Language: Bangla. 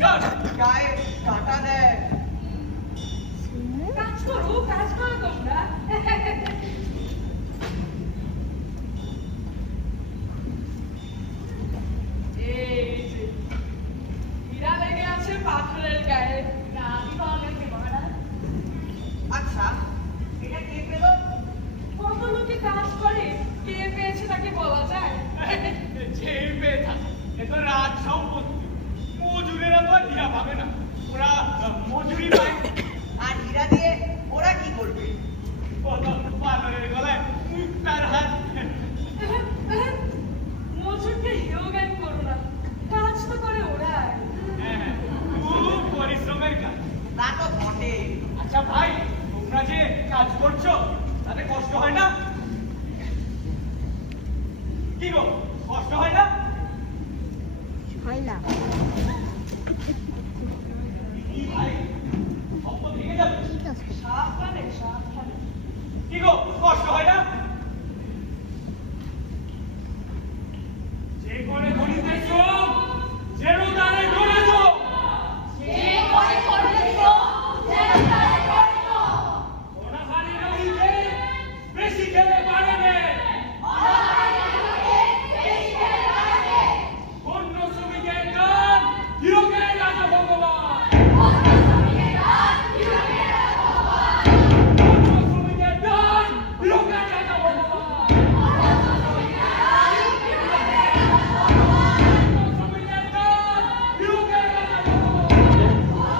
পরিষ্কার গায়ে কাটা দেয়। কাজ করো তোমরা। এই যে হীরা লেগে আছে পাথরের গায়ে, না দিবা অনেকে মহারাজ। আচ্ছা, এটা কে পেল? কত লোকে কাজ করে, কে পেয়েছে তাকে বলা যায়? যে পেয়ে থাকে এ তো রাজ সম্পত্তি, মজুরেরা তো আর হীরা পাবে না, ওরা মজুরি পায়। আর হীরা দিয়ে ওরা কি করবে? বানরের গলায় মুক্তার হাত। মজুরকে হেও জ্ঞান করো না, কাজ তো করে ওরা। খুব পরিশ্রমের কাজ। তা তো বটে। আচ্ছা ভাই, তোমরা যে কাজ করছো তাতে কষ্ট হয় না? কি গো, কষ্ট হয় না? হয় না। কি ভাই, সম্পদ ভেঙে যাবে। সাবধানে সাবধানে। কি গো, কষ্ট হয় না?